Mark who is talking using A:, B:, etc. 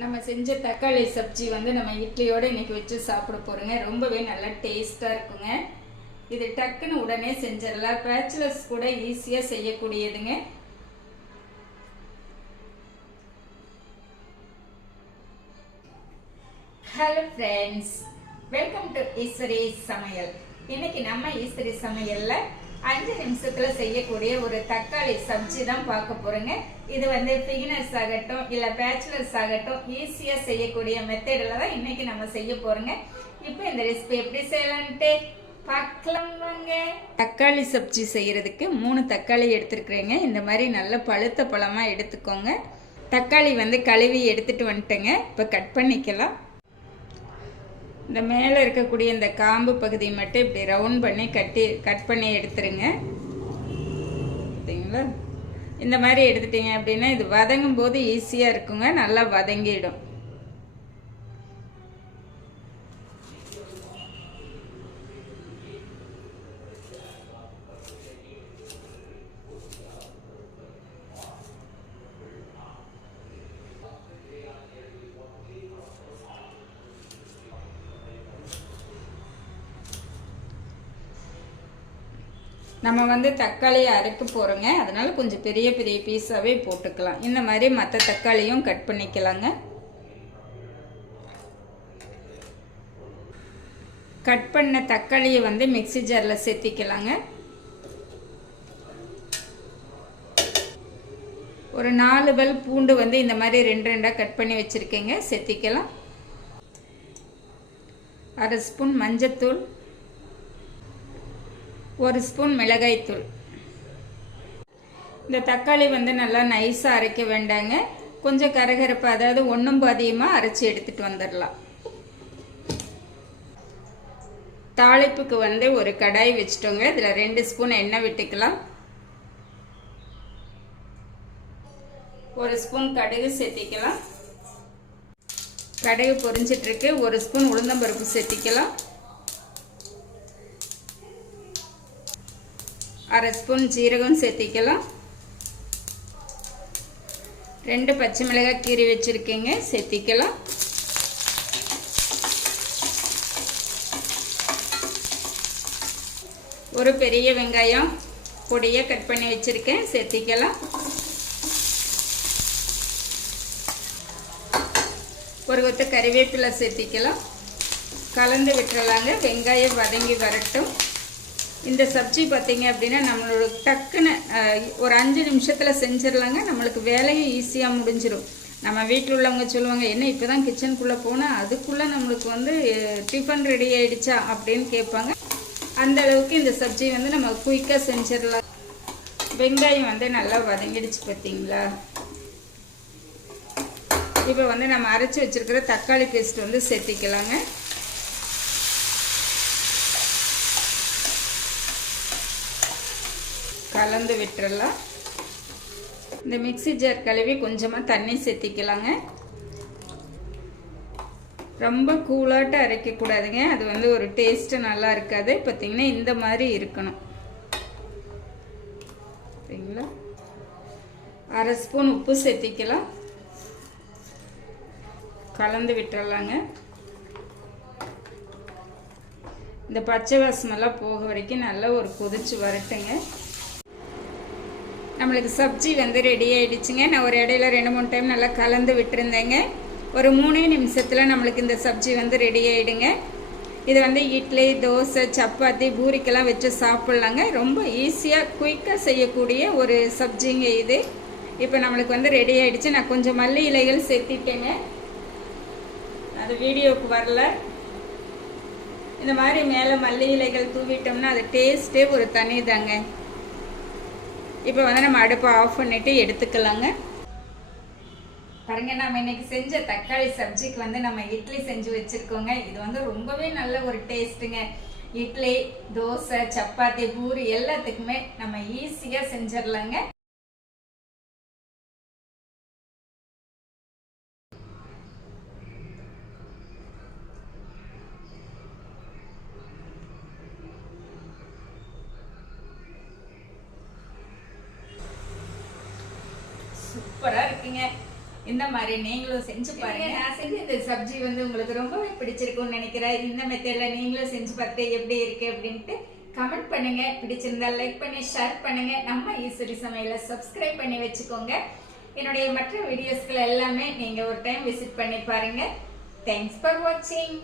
A: நம்ம செஞ்ச தக்காளி சப்ஜி வந்து நம்ம இட்லியோட இன்னைக்கு வச்சு சாப்பிட போறோங்க. ரொம்பவே நல்லா டேஸ்டா இருக்குங்க. இது டக்குன்னு உடனே செஞ்சிடலாம். பேச்சுலர்ஸ் கூட ஈஸியா செய்யக்கூடியதுங்க. Hello friends welcome to Eswari சமையல் இன்னைக்கு நம்ம ஈஸ்வரி சமையல்ல அஞ்சு நிமிஷத்துல செய்யக்கூடிய ஒரு தக்காளி சப்ஜி தான் பார்க்க போறோங்க. இது வந்து பிகினர்ஸ் ஆகட்டும் இல்ல பேச்சுலர்ஸ் ஆகட்டும் ஈஸியா செய்யக்கூடிய மெத்தடில் தான் இன்னைக்கு நம்ம செய்ய போறோங்க. இப்போ இந்த ரெசிபி எப்படி செய்யலான்ட்டு பார்க்கலாமாங்க தக்காளி சப்ஜி செய்யறதுக்கு மூணு தக்காளி எடுத்துருக்குறேங்க. இந்த மாதிரி நல்ல பழுத்த பழமா எடுத்துக்கோங்க. தக்காளி வந்து கழுவி எடுத்துட்டு வந்துட்டேங்க. இப்போ கட் பண்ணிக்கலாம். இந்த மேலே இருக்கக்கூடிய இந்த காம்பு பகுதி மட்டும் இப்படி ரவுண்ட் பண்ணி கட்டி கட் பண்ணி எடுத்துருங்க. பார்த்தீங்களா இந்த மாதிரி எடுத்துட்டீங்க அப்படின்னா இது வதங்கும் போது ஈஸியாக இருக்குங்க. நல்லா வதங்கிடும். நம்ம வந்து தக்காளியை அரைக்க போகிறோங்க அதனால் கொஞ்சம் பெரிய பெரிய பீஸாகவே போட்டுக்கலாம். இந்த மாதிரி மற்ற தக்காளியும் கட் பண்ணிக்கலாங்க. கட் பண்ண தக்காளியை வந்து மிக்சி ஜாரில் சேர்த்திக்கலாங்க. ஒரு நாலு பல் பூண்டு வந்து இந்த மாதிரி ரெண்டு ரெண்டாக கட் பண்ணி வச்சுருக்கேங்க. சேர்த்திக்கலாம். அரை ஸ்பூன் மஞ்சத்தூள். ஒரு ஸ்பூன் மிளகாய்த்தூள் இந்த தக்காளி வந்து நல்லா நைஸாக அரைக்க வேண்டாங்க. கொஞ்சம் கரகரப்பு அதாவது ஒன்றும் பாதியமாக அரைச்சி எடுத்துகிட்டு வந்துடலாம். தாளிப்புக்கு வந்து ஒரு கடாய் வச்சுட்டோங்க. இதில் ரெண்டு ஸ்பூன் எண்ணெய் விட்டுக்கலாம். ஒரு ஸ்பூன் கடுகு சேர்த்திக்கலாம் கடுகு பொரிஞ்சிட்ருக்கு ஒரு ஸ்பூன் உளுந்தம்பருப்பு சேர்த்திக்கலாம் அரை ஸ்பூன் ஜீரகம் சேர்த்திக்கலாம். ரெண்டு பச்சை மிளகாய் கீரி வச்சுருக்கேங்க சேர்த்திக்கலாம். ஒரு பெரிய வெங்காயம் பொடியாக கட் பண்ணி வச்சுருக்கேன் சேர்த்திக்கலாம். ஒரு கொத்து கறிவேப்பிலை சேர்த்திக்கலாம். கலந்து விட்டுறலாங்க வெங்காயம் வதங்கி வரட்டும். இந்த சப்ஜி பார்த்தீங்க அப்படின்னா நம்மளோட டக்குன்னு ஒரு அஞ்சு நிமிஷத்தில் செஞ்சிடலாங்க. நம்மளுக்கு வேலையும் ஈஸியாக முடிஞ்சிடும் நம்ம வீட்டில் உள்ளவங்க சொல்லுவாங்க என்ன இப்போ தான் கிச்சனுக்குள்ளே போனால் அதுக்குள்ளே நம்மளுக்கு வந்து டிஃபன் ரெடி ஆகிடுச்சா அப்படின்னு கேட்பாங்க. அந்த அளவுக்கு இந்த சப்ஜி வந்து நம்ம குயிக்காக செஞ்சிடலாம். வெங்காயம் வந்து நல்லா வதங்கிடுச்சு பார்த்தீங்களா? இப்போ வந்து நம்ம அரைச்சி வச்சுருக்கிற தக்காளி பேஸ்ட் வந்து சேர்த்திக்கலாங்க. கலந்து விட்டுறலாம். இந்த மிக்சி ஜார் கழுவி கொஞ்சமாக தண்ணி சேர்த்திக்கலாங்க. ரொம்ப கூலாட்ட அரைக்கக்கூடாதுங்க. அது வந்து ஒரு டேஸ்ட்டு நல்லா இருக்காது. பார்த்திங்கன்னா இந்த மாதிரி இருக்கணும். சரிங்களா? அரை ஸ்பூன் உப்பு சேர்த்திக்கலாம். கலந்து விட்டுறலாங்க. இந்த பச்சை வாசமெல்லாம் போக வரைக்கும் நல்லா ஒரு கொதிச்சு வரட்டுங்க. நம்மளுக்கு சப்ஜி வந்து ரெடி ஆகிடுச்சுங்க நான் ஒரு இடையில ரெண்டு மூணு டைம் நல்லா கலந்து விட்டுருந்தேங்க. ஒரு மூணே நிமிஷத்தில் நம்மளுக்கு இந்த சப்ஜி வந்து ரெடி ஆகிடுங்க இது வந்து இட்லி தோசை சப்பாத்தி பூரிக்கெல்லாம் வச்சு சாப்பிட்லாங்க. ரொம்ப ஈஸியாக குயிக்காக செய்யக்கூடிய ஒரு சப்ஜிங்க இது. இப்போ நம்மளுக்கு வந்து ரெடி ஆகிடுச்சு நான் கொஞ்சம் மல்லி இலைகள் சேர்த்திட்டேங்க. அது வீடியோவுக்கு வரல. இந்த மாதிரி மேலே மல்லி இலைகள் தூவிட்டோம்னா அது டேஸ்ட்டே ஒரு தனி தாங்க இப்போ வந்து நம்ம அடுப்பை ஆஃப் பண்ணிட்டு எடுத்துக்கலாங்க. பாருங்க நம்ம இன்னைக்கு செஞ்ச தக்காளி சப்ஜிக்கு வந்து நம்ம இட்லி செஞ்சு வச்சிருக்கோங்க. இது வந்து ரொம்பவே நல்ல ஒரு டேஸ்ட்டுங்க. இட்லி தோசை சப்பாத்தி பூரி எல்லாத்துக்குமே நம்ம ஈஸியாக செஞ்சிடலாங்க. இருக்குங்க இந்த மாதிரி நீங்களும் செஞ்சு பாருங்க. நான் செஞ்ச இந்த சப்ஜி வந்து உங்களுக்கு ரொம்பவே பிடிச்சிருக்கும்னு நினைக்கிறேன். இந்த மெத்தட்ல நீங்களும் செஞ்சு பார்த்து எப்படி இருக்கு அப்படின்ட்டு கமெண்ட் பண்ணுங்க. பிடிச்சிருந்தா லைக் பண்ணி ஷேர் பண்ணுங்க. நம்ம ஈஸ்வரி சமையலை சப்ஸ்கிரைப் பண்ணி வச்சுக்கோங்க. என்னுடைய மற்ற வீடியோஸ்கள் எல்லாமே நீங்க ஒரு டைம் விசிட் பண்ணி பாருங்க. தேங்க்ஸ் ஃபார் வாட்சிங்